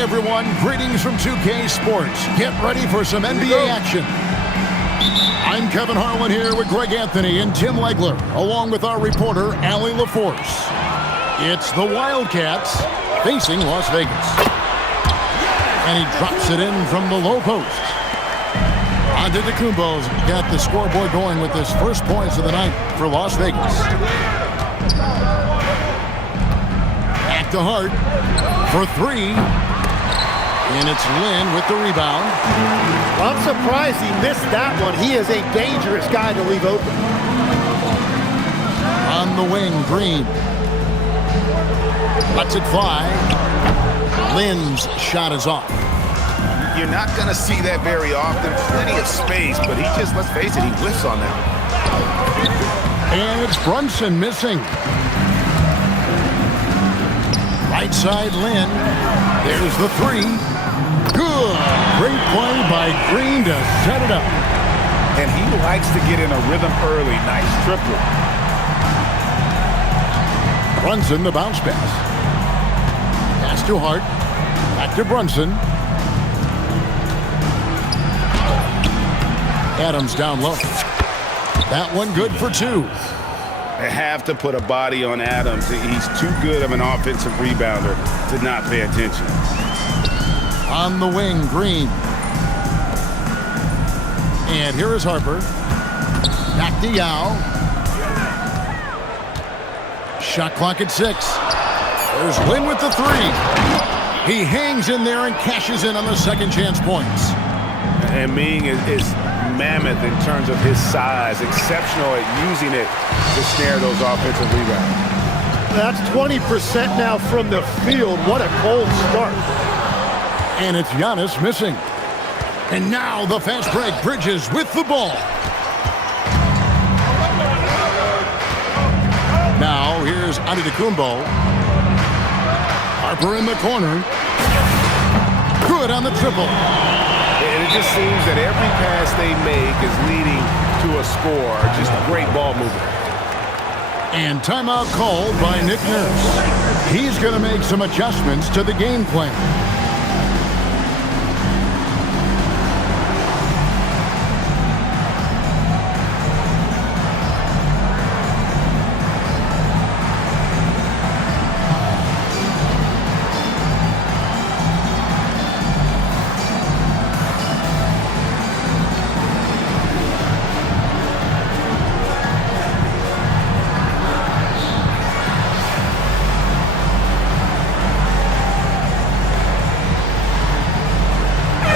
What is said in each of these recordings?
Hi, everyone. Greetings from 2K Sports. Get ready for some NBA action. I'm Kevin Harlan here with Greg Anthony and Tim Legler, along with our reporter, Allie LaForce. It's the Wildcats facing Las Vegas. And he drops it in from the low post. Antetokounmpo's got the scoreboard going with his first points of the night for Las Vegas. Back to Hart for three. And it's Lynn with the rebound. I'm surprised he missed that one. He is a dangerous guy to leave open. On the wing, Green. Lets it fly. Lynn's shot is off. You're not going to see that very often. Plenty of space, but he just, let's face it, he whiffs on that. And it's Brunson missing. Right side, Lynn. There's the three. Good. Great play by Green to set it up. And he likes to get in a rhythm early. Nice triple. Brunson, the bounce pass. Pass to Hart. Back to Brunson. Adams down low. That one good for two. They have to put a body on Adams. He's too good of an offensive rebounder to not pay attention. On the wing, Green. And here is Harper. Back to Yao. Shot clock at 6. There's Lynn with the three. He hangs in there and cashes in on the second chance points. And Ming is mammoth in terms of his size. Exceptional at using it to snare those offensive rebounds. That's 20% now from the field. What a cold start. And it's Giannis missing. And now the fast break. Bridges with the ball. Now here's Antetokounmpo. Harper in the corner. Good on the triple. And it just seems that every pass they make is leading to a score. Just great ball movement. And timeout called by Nick Nurse. He's going to make some adjustments to the game plan.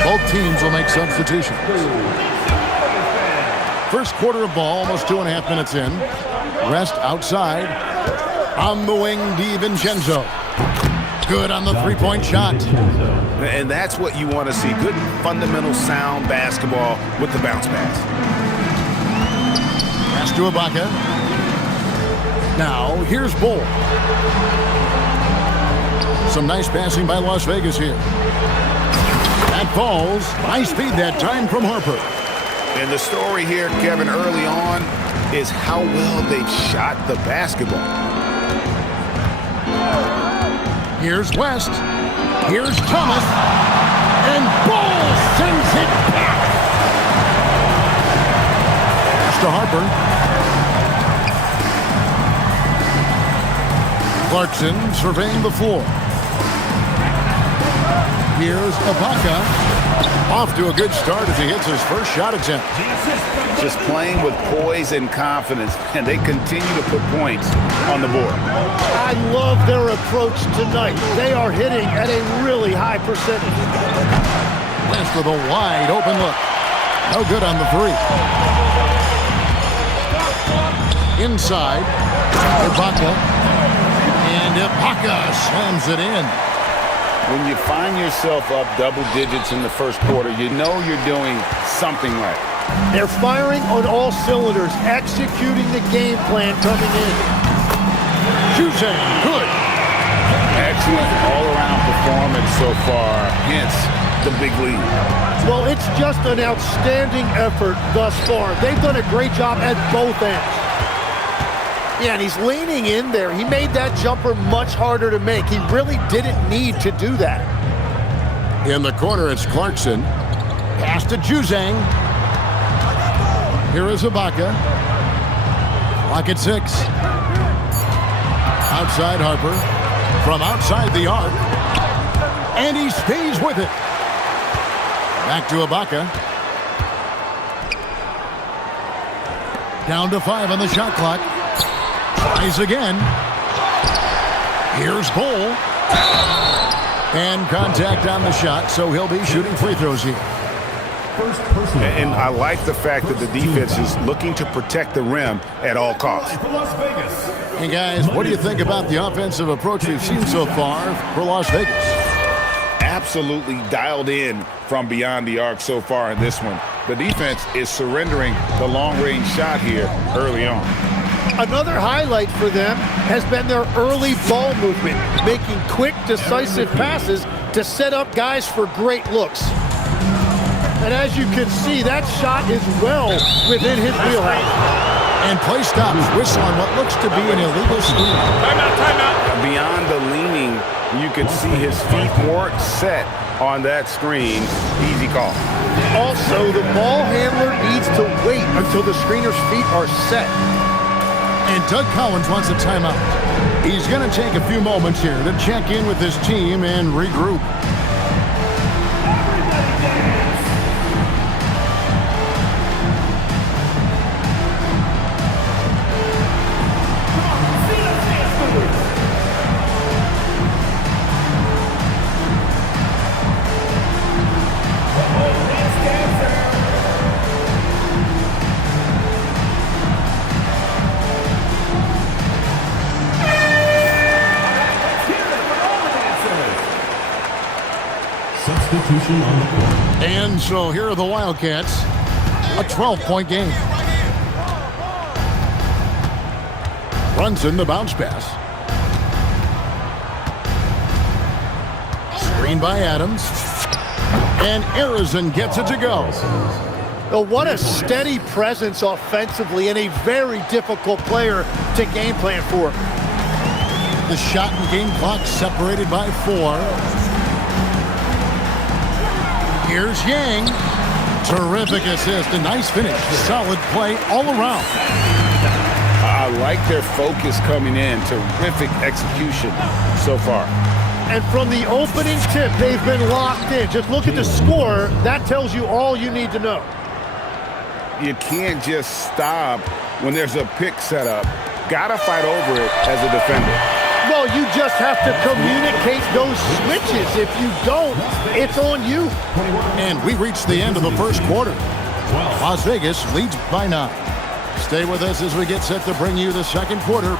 Both teams will make substitutions. First quarter of ball, almost 2.5 minutes in. Rest outside. On the wing, DiVincenzo. Good on the three-point shot. And that's what you want to see. Good fundamental sound basketball with the bounce pass. Pass to Ibaka. Now, here's Bull. Some nice passing by Las Vegas here. That falls. High speed that time from Harper. And the story here, Kevin, early on is how well they've shot the basketball. Here's West. Here's Thomas. And Bull sends it back. Pass to Harper. Clarkson surveying the floor. Here's Ibaka. Off to a good start as he hits his first shot attempt. Just playing with poise and confidence, and they continue to put points on the board. I love their approach tonight. They are hitting at a really high percentage. West with a wide open look. No good on the three. Inside, Ibaka. And Ibaka slams it in. When you find yourself up double digits in the first quarter, you know you're doing something right. They're firing on all cylinders, executing the game plan coming in. Shooting, good. Excellent all-around performance so far, hence the big lead. Well, it's just an outstanding effort thus far. They've done a great job at both ends. Yeah, and he's leaning in there. He made that jumper much harder to make. He really didn't need to do that. In the corner, it's Clarkson. Pass to Juzang. Here is Ibaka. Clock at 6. Outside Harper. From outside the arc. And he stays with it. Back to Ibaka. Down to 5 on the shot clock. Tries again. Here's Bull. And contact on the shot, so he'll be shooting free throws here. And I like the fact that the defense is looking to protect the rim at all costs. Hey guys, what do you think about the offensive approach we've seen so far for Las Vegas? Absolutely dialed in from beyond the arc so far in this one. The defense is surrendering the long-range shot here early on. Another highlight for them has been their early ball movement, making quick, decisive passes to set up guys for great looks. And as you can see, that shot is well within his wheelhouse. And play stops. Whistle on what looks to be an illegal screen. Timeout. Beyond the leaning, you could see his feet weren't set on that screen. Easy call. Also, the ball handler needs to wait until the screener's feet are set. And Doug Collins wants a timeout. He's going to take a few moments here to check in with his team and regroup. Substitution on the court. And so here are the Wildcats. A 12-point game. Brunson, the bounce pass. Screen by Adams. And Arizon gets it to go. Oh, what a steady presence offensively and a very difficult player to game plan for. The shot and game clock separated by 4. Here's Yang. Terrific assist. A nice finish. Solid play all around. I like their focus coming in. Terrific execution so far. And from the opening tip, they've been locked in. Just look at the score. That tells you all you need to know. You can't just stop when there's a pick set up. Gotta fight over it as a defender. Well, you just have to communicate those switches. If you don't, it's on you. And we reached the end of the first quarter. Las Vegas leads by 9. Stay with us as we get set to bring you the second quarter.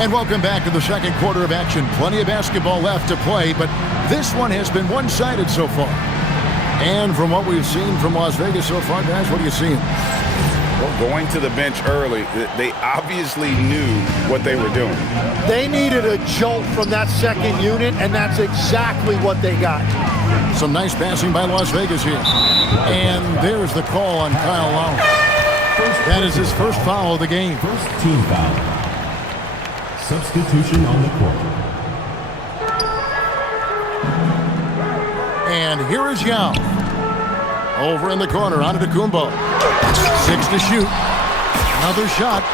And welcome back to the second quarter of action. Plenty of basketball left to play, but this one has been one-sided so far. And from what we've seen from Las Vegas so far, guys, what are you seeing? Well, going to the bench early, they obviously knew what they were doing. They needed a jolt from that second unit, and that's exactly what they got. Some nice passing by Las Vegas here. And there's the call on Kyle Lowry. That is his first foul of the game. First team foul. Substitution on the court. And here is Yao. Over in the corner, onto Kumbo. 6 to shoot. Another shot.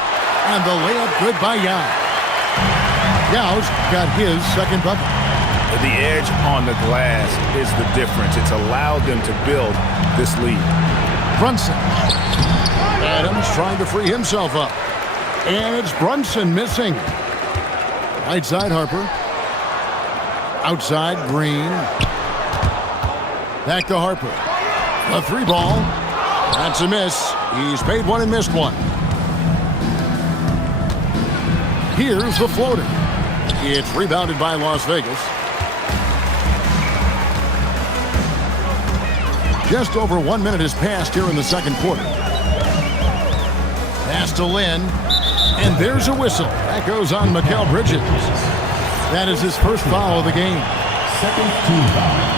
And the layup good by Yao. Yao's got his second bucket. The edge on the glass is the difference. It's allowed them to build this lead. Brunson. Adams trying to free himself up. And it's Brunson missing. Right side, Harper. Outside, Green. Back to Harper. A 3-ball. That's a miss. He's made one and missed one. Here's the floater. It's rebounded by Las Vegas. Just over 1 minute has passed here in the second quarter. Pass to Lynn. And there's a whistle. That goes on Mikal Bridges. That is his first foul of the game. Second team foul.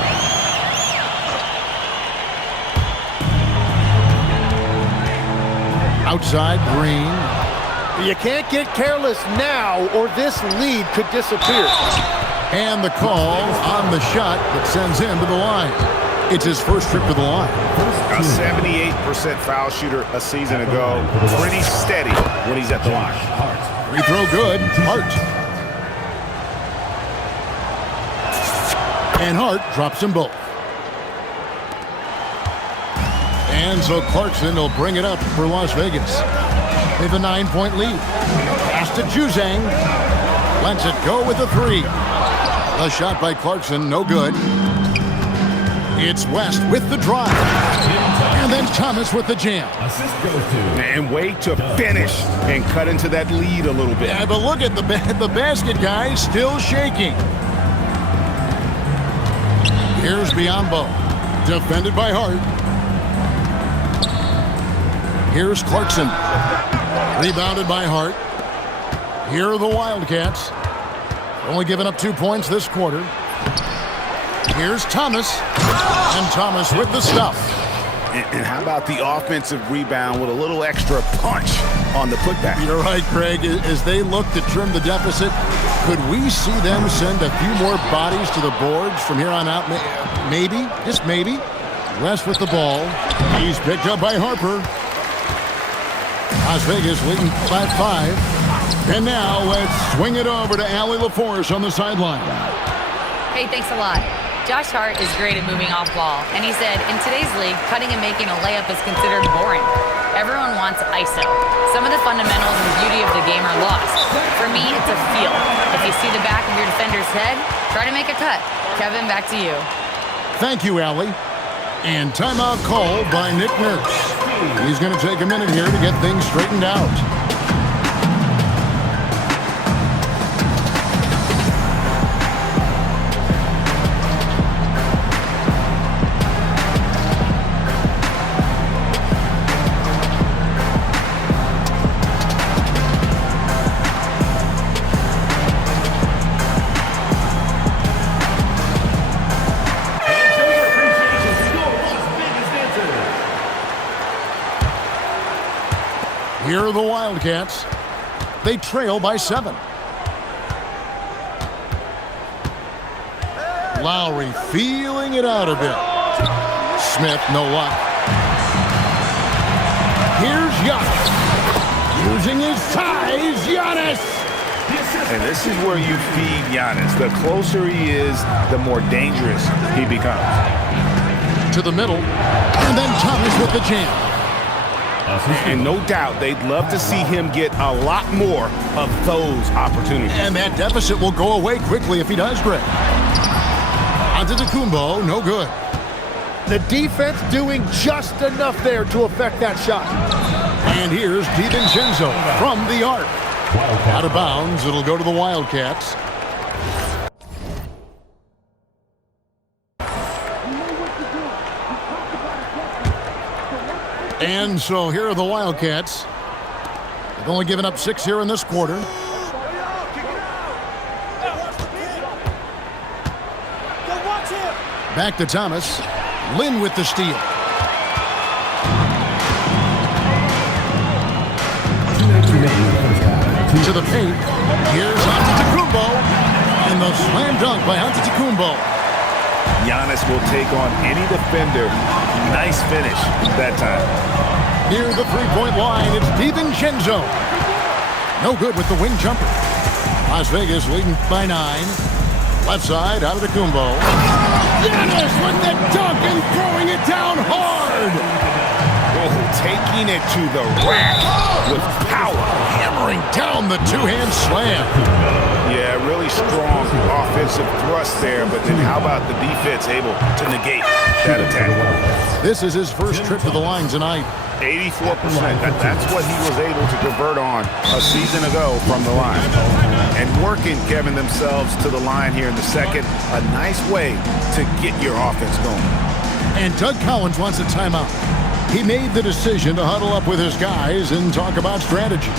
Outside, Green. You can't get careless now, or this lead could disappear. And the call on the shot that sends him to the line. It's his first trip to the line. A 78% foul shooter a season ago. Pretty steady when he's at the line. Free throw good. Hart. And Hart drops them both. And so Clarkson will bring it up for Las Vegas. They have a 9-point lead. Pass to Juzang. Lets it go with a three. A shot by Clarkson, no good. It's West with the drive. And then Thomas with the jam. Assist goes to. And way to finish and cut into that lead a little bit. Yeah, but look at the basket, guys, still shaking. Here's Biyombo. Defended by Hart. Here's Clarkson. Rebounded by Hart. Here are the Wildcats. Only giving up 2 points this quarter. Here's Thomas. And Thomas with the stuff. And how about the offensive rebound with a little extra punch on the putback? You're right, Craig. As they look to trim the deficit, could we see them send a few more bodies to the boards from here on out? Maybe, just maybe. West with the ball. He's picked up by Harper. Las Vegas leading 5-5. And now let's swing it over to Allie LaForce on the sideline. Hey, thanks a lot. Josh Hart is great at moving off ball, and he said, in today's league, cutting and making a layup is considered boring. Everyone wants ISO. Some of the fundamentals and beauty of the game are lost. For me, it's a feel. If you see the back of your defender's head, try to make a cut. Kevin, back to you. Thank you, Allie. And timeout called by Nick Nurse. He's going to take a minute here to get things straightened out. Here are the Wildcats. They trail by 7. Lowry feeling it out a bit. Smith, no luck. Here's Giannis. Using his size, Giannis. And this is where you feed Giannis. The closer he is, the more dangerous he becomes. To the middle. And then Thomas with the jam. And no doubt they'd love to see him get a lot more of those opportunities. And that deficit will go away quickly if he does, Greg. Antetokounmpo, no good. The defense doing just enough there to affect that shot. And here's DiVincenzo from the arc. Out of bounds, it'll go to the Wildcats. And so here are the Wildcats. They've only given up 6 here in this quarter. Back to Thomas. Lynn with the steal. To the paint. Here's Antetokounmpo. And the slam dunk by Antetokounmpo. Giannis will take on any defender. Nice finish that time. Near the three-point line, it's DiVincenzo. No good with the wing jumper. Las Vegas leading by 9. Left side, Antetokounmpo. Giannis with the dunk and throwing it down hard. Oh, taking it to the rack with power. Hammering down the two-hand slam. Yeah, really strong offensive thrust there, but then how about the defense able to negate that attack? This is his first trip to the line tonight. 84%. That's what he was able to convert on a season ago from the line. And working, Kevin, themselves to the line here in the second. A nice way to get your offense going. And Doug Collins wants a timeout. He made the decision to huddle up with his guys and talk about strategy.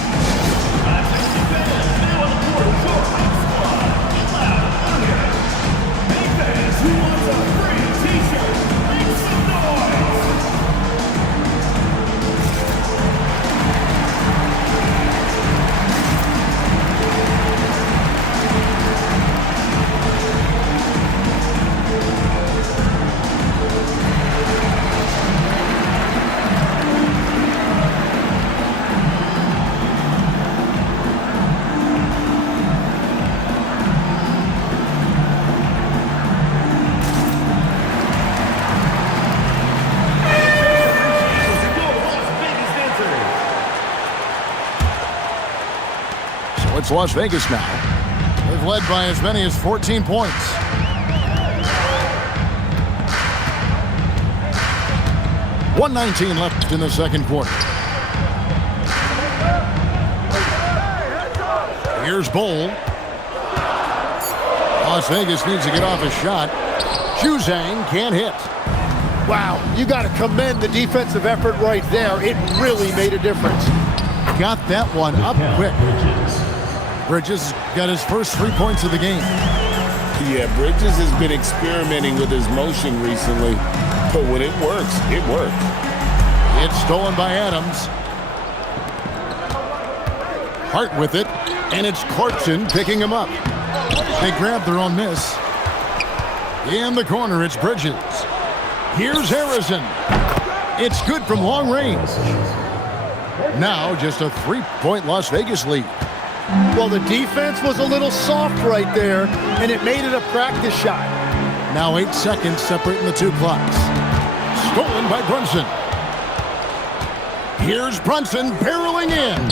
it's Las Vegas now. They've led by as many as 14 points. .119 left in the second quarter. Here's Bowl. Las Vegas needs to get off a shot. Juzang can't hit. Wow, you got to commend the defensive effort right there. It really made a difference. Got that one up quick. Bridges got his first 3 points of the game. Yeah, Bridges has been experimenting with his motion recently, but when it works, it works. It's stolen by Adams. Hart with it, and it's Clarkson picking him up. They grab their own miss. In the corner, it's Bridges. Here's Harrison. It's good from long range. Now just a 3-point Las Vegas lead. Well, the defense was a little soft right there, and it made it a practice shot. Now 8 seconds separating the two clocks. Stolen by Brunson. Here's Brunson barreling in.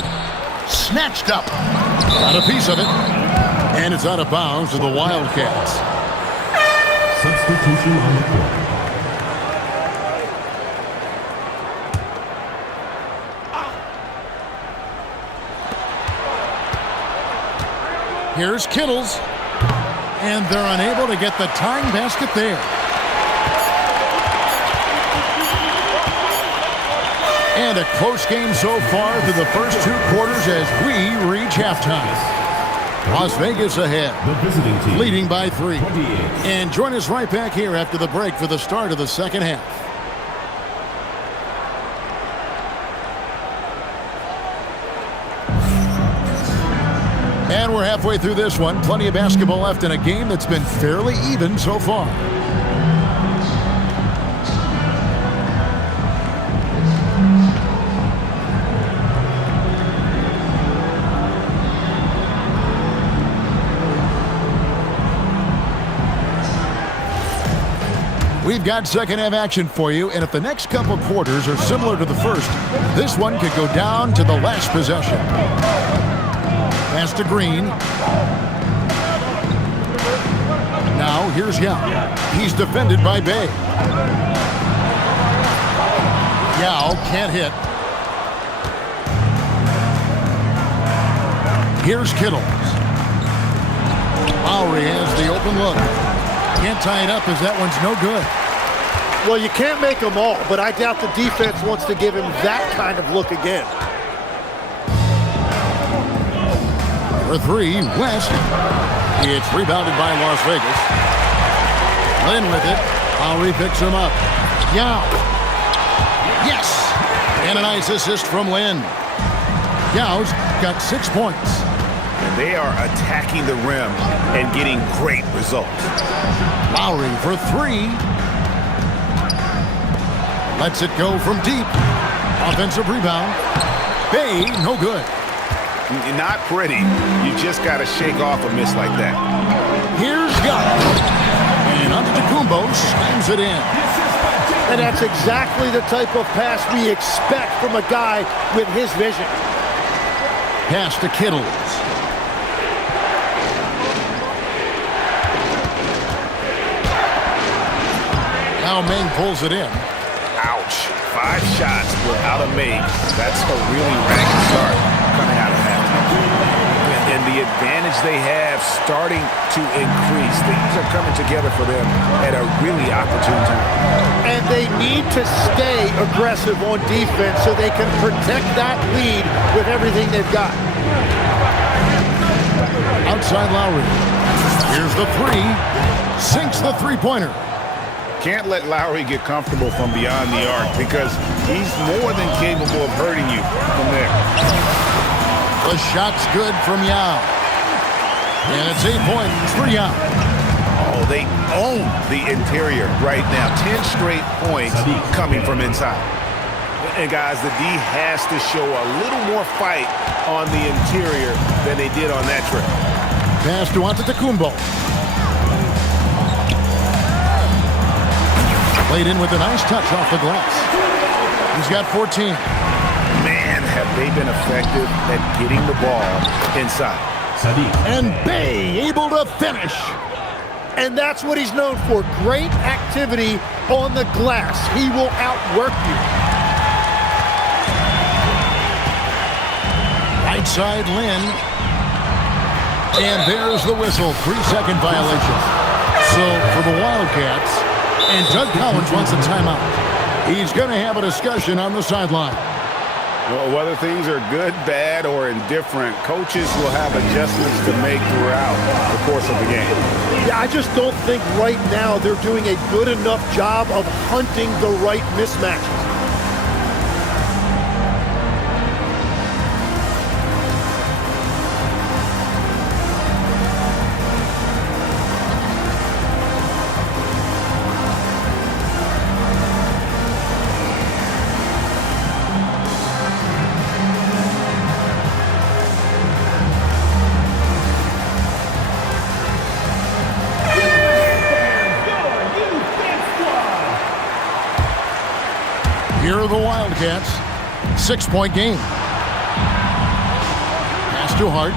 Snatched up. Got a piece of it. And it's out of bounds to the Wildcats. Substitution on the court. Here's Kittles. And they're unable to get the tying basket there. And a close game so far through the first 2 quarters as we reach halftime. Las Vegas ahead, The visiting team. leading by 3. 28. And join us right back here after the break for the start of the second half. And we're halfway through this one. Plenty of basketball left in a game that's been fairly even so far. We've got second half action for you, and if the next couple quarters are similar to the first, this one could go down to the last possession. Pass to Green. Now here's Yao. He's defended by Bay. Yao can't hit. Here's Kittles. Lowry has the open look. Can't tie it up as that one's no good. Well, you can't make them all, but I doubt the defense wants to give him that kind of look again. For 3, West. It's rebounded by Las Vegas. Lynn with it. Lowry picks him up. Yao. Yes! And a nice assist from Lynn. Yao's got 6 points. And they are attacking the rim and getting great results. Lowry for 3. Lets it go from deep. Offensive rebound. Bay, no good. Not pretty. You just got to shake off a miss like that. Here's Yao. And Antetokounmpo slams it in. And that's exactly the type of pass we expect from a guy with his vision. Pass to Kittles. Now Meng pulls it in. Ouch. 5 shots without a make. That's a really rank start coming out of halftime. And the advantage they have starting to increase. Things are coming together for them at a really opportune time. And they need to stay aggressive on defense so they can protect that lead with everything they've got. Outside Lowry. Here's the 3. Sinks the three-pointer. Can't let Lowry get comfortable from beyond the arc because he's more than capable of hurting you from there. The shot's good from Yao. And it's 8 points for Yao. Oh, they own the interior right now. 10 straight points coming from inside. And guys, the D has to show a little more fight on the interior than they did on that trip. Pass to Antetokounmpo. Played in with a nice touch off the glass. He's got 14. Man, have they been effective at getting the ball inside. Sadiq. And Bay able to finish. And that's what he's known for. Great activity on the glass. He will outwork you. Right side Lynn. And there's the whistle. 3-second violation. So for the Wildcats, and Doug Collins wants a timeout. He's going to have a discussion on the sideline. Well, whether things are good, bad, or indifferent, coaches will have adjustments to make throughout the course of the game. Yeah, I just don't think right now they're doing a good enough job of hunting the right mismatches. Here are the Wildcats. 6-point game. Pass to Hart.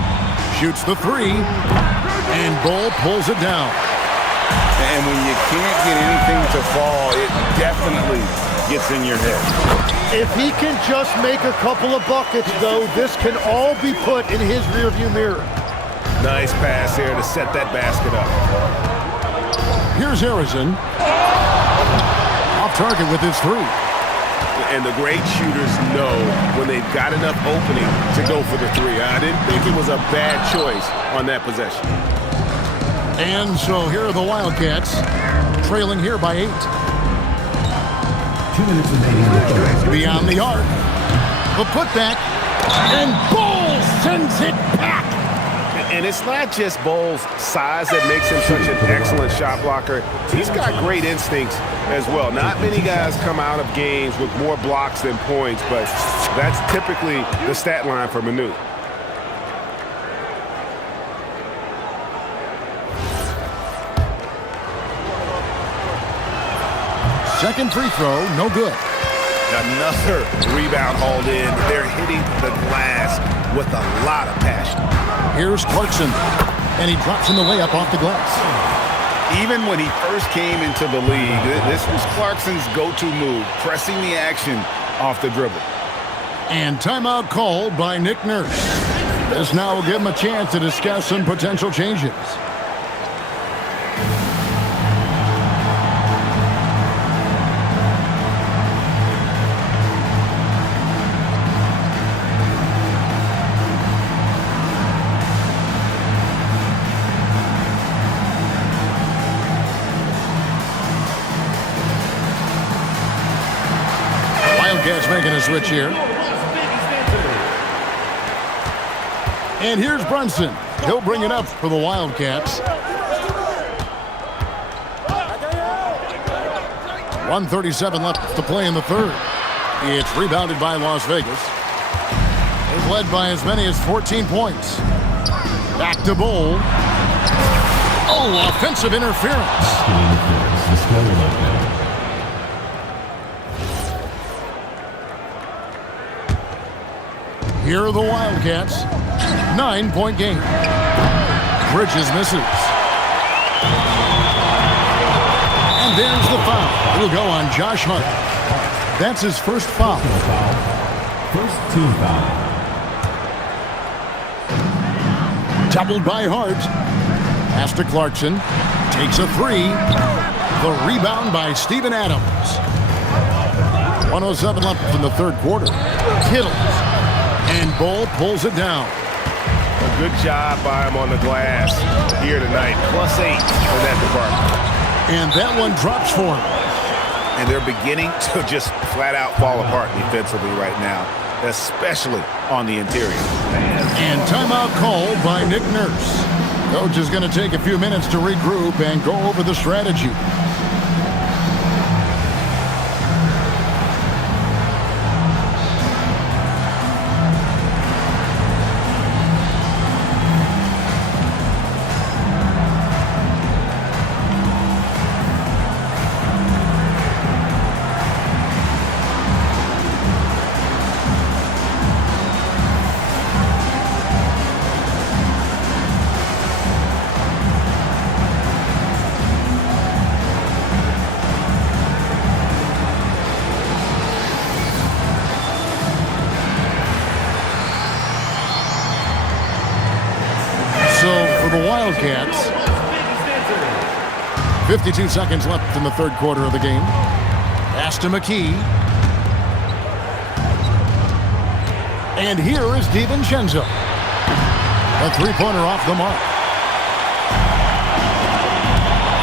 Shoots the three. And Bull pulls it down. And when you can't get anything to fall, it definitely gets in your head. If he can just make a couple of buckets, though, this can all be put in his rearview mirror. Nice pass here to set that basket up. Here's Harrison. Off target with his three. And the great shooters know when they've got enough opening to go for the three. I didn't think it was a bad choice on that possession. And so here are the Wildcats, trailing here by 8. 2 minutes remaining in the third. Beyond the arc. The putback. And Bull sends it back. And it's not just Bull's size that makes him such an excellent shot blocker. He's got great instincts as well. Not many guys come out of games with more blocks than points, but that's typically the stat line for Manu. Second free throw, no good. Another rebound hauled in. They're hitting the glass with a lot of passion. Here's Clarkson, and he drops in the layup off the glass. Even when he first came into the league, this was Clarkson's go-to move, pressing the action off the dribble. And timeout called by Nick Nurse. This now will give him a chance to discuss some potential changes. Wildcats making a switch here. And here's Brunson. He'll bring it up for the Wildcats. 1:37 left to play in the third. It's rebounded by Las Vegas. They've led by as many as 14 points. Back to Bull. Oh, offensive interference. The score right now. Here are the Wildcats. 9-point game. Bridges misses. And there's the foul. It'll go on Josh Hart. That's his first foul. First team foul. Doubled by Hart. Pass to Clarkson. Takes a three. The rebound by Steven Adams. 1:07 left in the third quarter. Kittles. And Bull pulls it down. A good job by him on the glass here tonight. +8 for that department. And that one drops for him. And they're beginning to just flat out fall apart defensively right now, especially on the interior. And timeout called by Nick Nurse. Coach is going to take a few minutes to regroup and go over the strategy. the Wildcats. 52 seconds left in the third quarter of the game. Pass to McKee. And here is DiVincenzo. A three-pointer off the mark.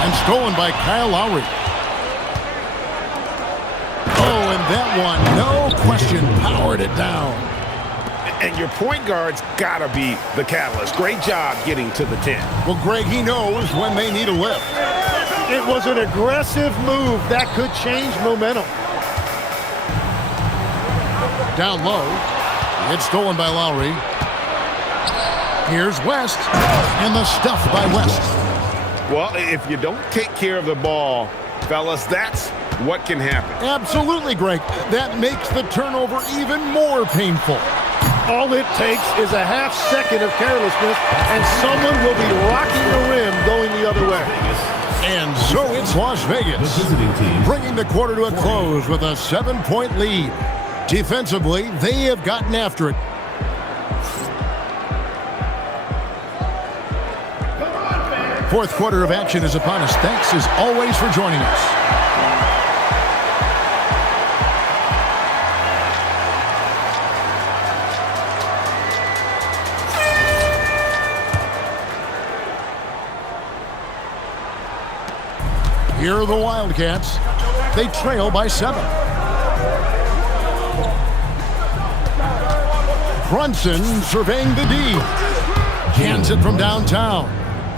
And stolen by Kyle Lowry. Oh, and that one, no question, powered it down. And your point guard's got to be the catalyst. Great job getting to the 10. Well, Greg, he knows when they need a lift. It was an aggressive move that could change momentum. Down low. It's stolen by Lowry. Here's West. And the stuff by West. Well, if you don't take care of the ball, fellas, that's what can happen. Absolutely, Greg. That makes the turnover even more painful. All it takes is a half second of carelessness, and someone will be rocking the rim going the other way. And so it's Las Vegas, bringing the quarter to a close with a 7-point lead. Defensively, they have gotten after it. Fourth quarter of action is upon us. Thanks as always for joining us. Here are the Wildcats. They trail by 7. Brunson surveying the D. Cans it from downtown.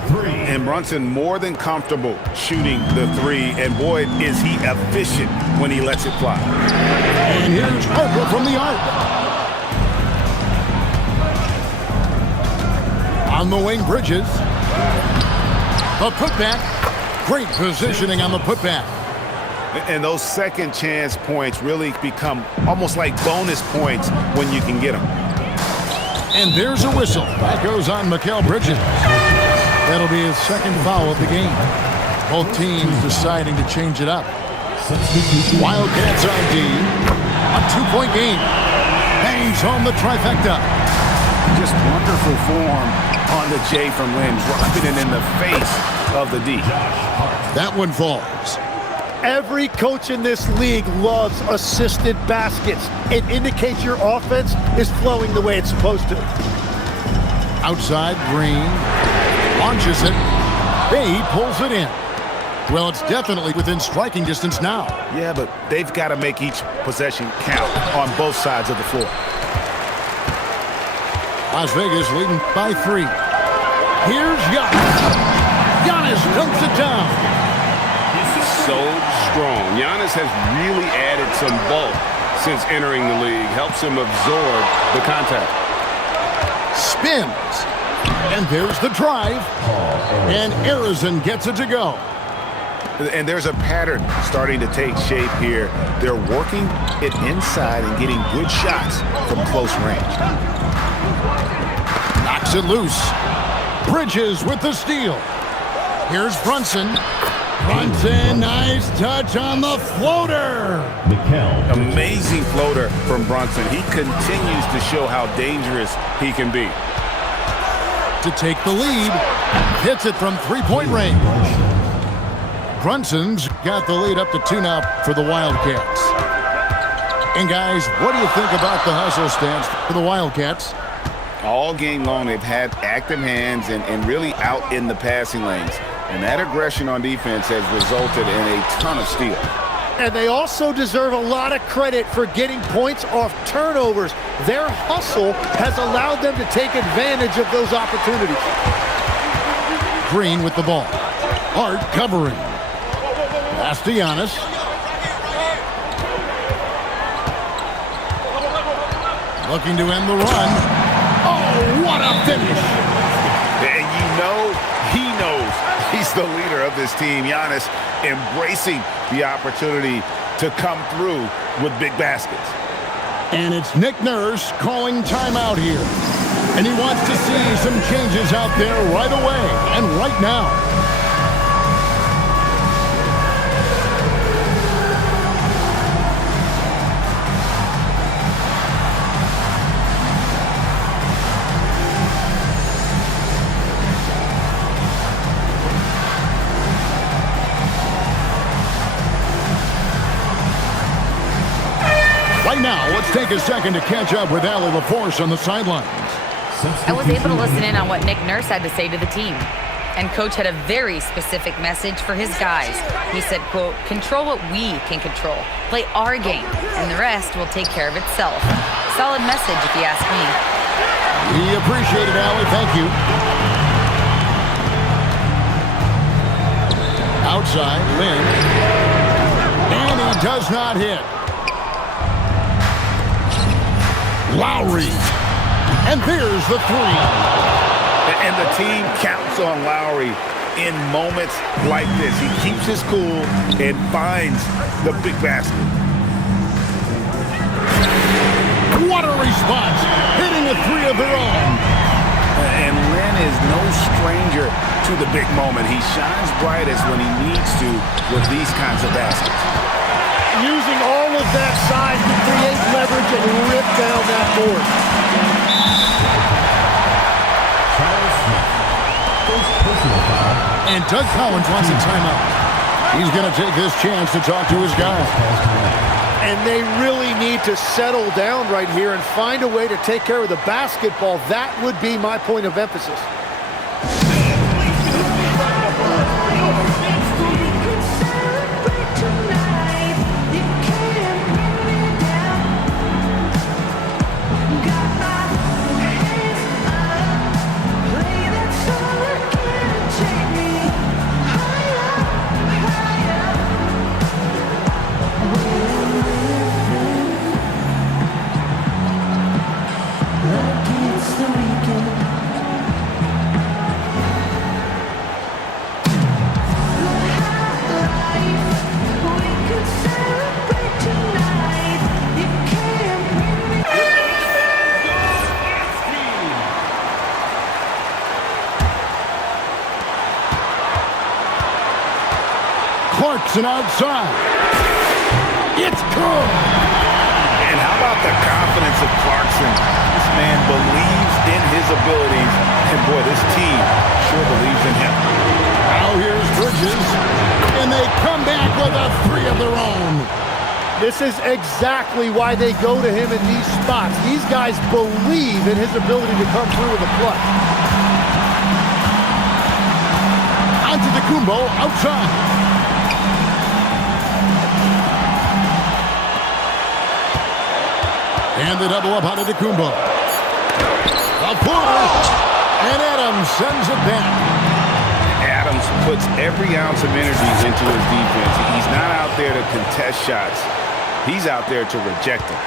And Brunson more than comfortable shooting the 3. And boy, is he efficient when he lets it fly. And here's Harper from the arc. On the wing, Bridges. A putback. Great positioning on the putback. And those second chance points really become almost like bonus points when you can get them. And there's a whistle. That goes on Mikal Bridges. That'll be his second foul of the game. Both teams deciding to change it up. Wildcats on D. A 2-point game. Bangs home the trifecta. Just wonderful form on the J from Lynn, dropping it in the face of the D. That one falls. Every coach in this league loves assisted baskets. It indicates your offense is flowing the way it's supposed to. Outside, Green launches it. Bay pulls it in. Well, it's definitely within striking distance now. Yeah, but they've got to make each possession count on both sides of the floor. Las Vegas leading by 3. Here's Giannis. Giannis dunks it down. So strong. Giannis has really added some bulk since entering the league. Helps him absorb the contact. Spins. And there's the drive. And Arizon gets it to go. And there's a pattern starting to take shape here. They're working it inside and getting good shots from close range. Knocks it loose. Bridges with the steal. Here's Brunson. Brunson, nice touch on the floater. Amazing floater from Brunson. He continues to show how dangerous he can be. To take the lead. Hits it from 3-point range. Brunson's got the lead up to 2 now for the Wildcats. And guys, what do you think about the hustle stance for the Wildcats? All game long, they've had active hands and really out in the passing lanes. And that aggression on defense has resulted in a ton of steals. And they also deserve a lot of credit for getting points off turnovers. Their hustle has allowed them to take advantage of those opportunities. Green with the ball. Hart covering. Pass to Giannis. Looking to end the run. Oh, what a finish! And you know he knows he's the leader of this team. Giannis embracing the opportunity to come through with big baskets. And it's Nick Nurse calling timeout here. And he wants to see some changes out there right away and right now. Right now, let's take a second to catch up with Allie LaForce on the sidelines. I was able to listen in on what Nick Nurse had to say to the team. And Coach had a very specific message for his guys. He said, quote, control what we can control. Play our game, and the rest will take care of itself. Solid message, if you ask me. We appreciate it, Allie. Thank you. Outside, Lynn. And he does not hit. Lowry. And there's the three. And the team counts on Lowry in moments like this. He keeps his cool and finds the big basket. What a response. Hitting a three of their own. And Lynn is no stranger to the big moment. He shines brightest when he needs to with these kinds of baskets. Using all of that size to create leverage and rip down that board. And Doug Collins wants a timeout. He's going to take this chance to talk to his guys. And they really need to settle down right here and find a way to take care of the basketball. That would be my point of emphasis. Clarkson outside. It's good. And how about the confidence of Clarkson? This man believes in his abilities. And boy, this team sure believes in him. Now here's Bridges. And they come back with a three of their own. This is exactly why they go to him in these spots. These guys believe in his ability to come through with a clutch. Onto the Kumbo outside. And the double up out of Kumbo. A floater. And Adams sends it back. Adams puts every ounce of energy into his defense. He's not out there to contest shots. He's out there to reject them.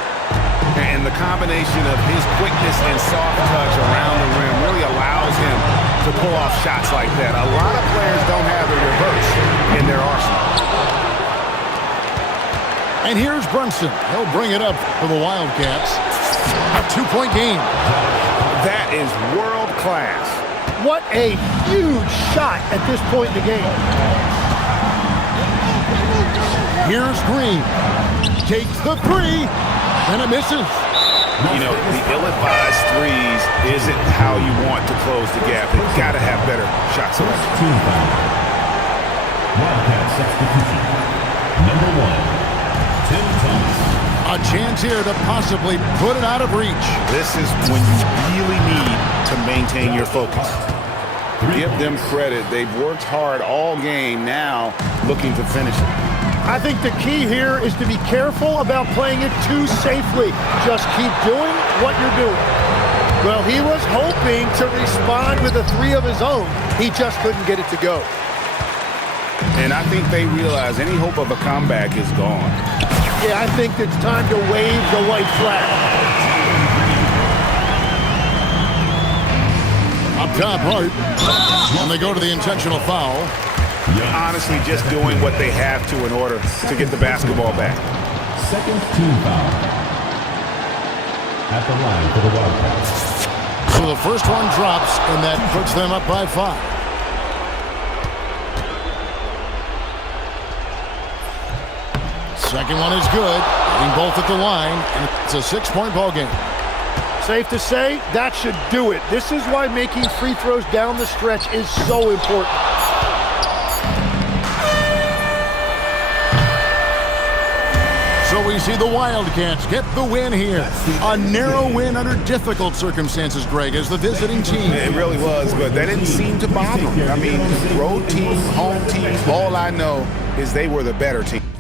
And the combination of his quickness and soft touch around the rim really allows him to pull off shots like that. A lot of players don't have the reverse in their arsenal. And here's Brunson. He'll bring it up for the Wildcats. A two-point game. That is world class. What a huge shot at this point in the game. Here's Green. Takes the three. And it misses. You know, the ill-advised threes isn't how you want to close the gap. You've got to have better shot selection. Wildcat substitution. Number 1. A chance here to possibly put it out of reach. This is when you really need to maintain your focus. Give them credit. They've worked hard all game, now looking to finish it. I think the key here is to be careful about playing it too safely. Just keep doing what you're doing. Well, he was hoping to respond with a three of his own. He just couldn't get it to go. And I think they realize any hope of a comeback is gone. Yeah, I think it's time to wave the white flag. Up top, Hart. And they go to the intentional foul. Honestly, just doing what they have to in order to get the basketball back. Second team foul. At the line for the Wildcats. So the first one drops, and that puts them up by 5. Second one is good. Hitting both at the line, and it's a 6-point ball game. Safe to say, that should do it. This is why making free throws down the stretch is so important. So we we see the Wildcats get the win here. A narrow win under difficult circumstances, Greg, as the visiting team. It really was, but that didn't seem to bother them. I mean, road team, home team, all I know is they were the better team.